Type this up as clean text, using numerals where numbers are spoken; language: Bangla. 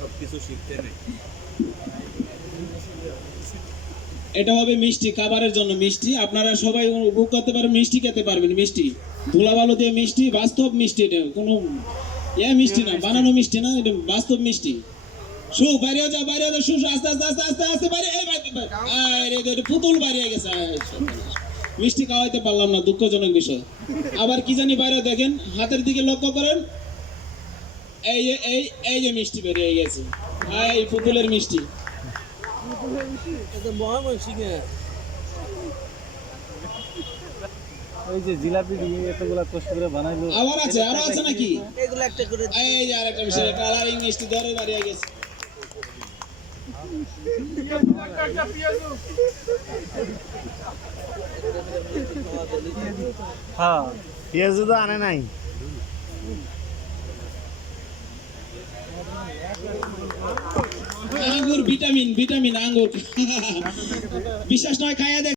সবকিছু শিখতে নেই। এটা হবে মিষ্টি, খাবারের জন্য মিষ্টি। আপনারা সবাই উপভোগ করতে পারবেন, মিষ্টি খেতে পারবেন। মিষ্টি ধুলাবালু দিয়ে মিষ্টি, বাস্তব মিষ্টি। এটা কোনো মিষ্টি না, বানানো মিষ্টি না, এটা বাস্তব মিষ্টি। শু বাইরে যা, বাইরে যা, শু আস্তে আস্তে আস্তে আস্তে আস্তে বাইরে। এটা পুতুল বাইরে গেছে। মিষ্টি খাওয়াইতে পারলাম না, দুঃখজনক বিষয়। আবার কি জানি বাইরে দেখেন, হাতের দিকে লক্ষ্য করেন। এই যে মিষ্টি বেরিয়ে গেছে, এই পুতুলের মিষ্টি। ওই যে জিলাপি দিয়ে এতগুলা কষ্ট করে বানাইলো। আবার আছে, আরো আছে নাকি? এগুলো একটা করে এই যে আরেকটা বিষয়, কালারিং মিষ্টি ধরে বাড়িয়ে গেছে। হ্যাঁ, পেঁয়াজ তো আনে নাই। আঙ্গুর ভিটামিন, ভিটামিন আঙ্গুর। বিশ্বাস নয় খাইয়া দেখ।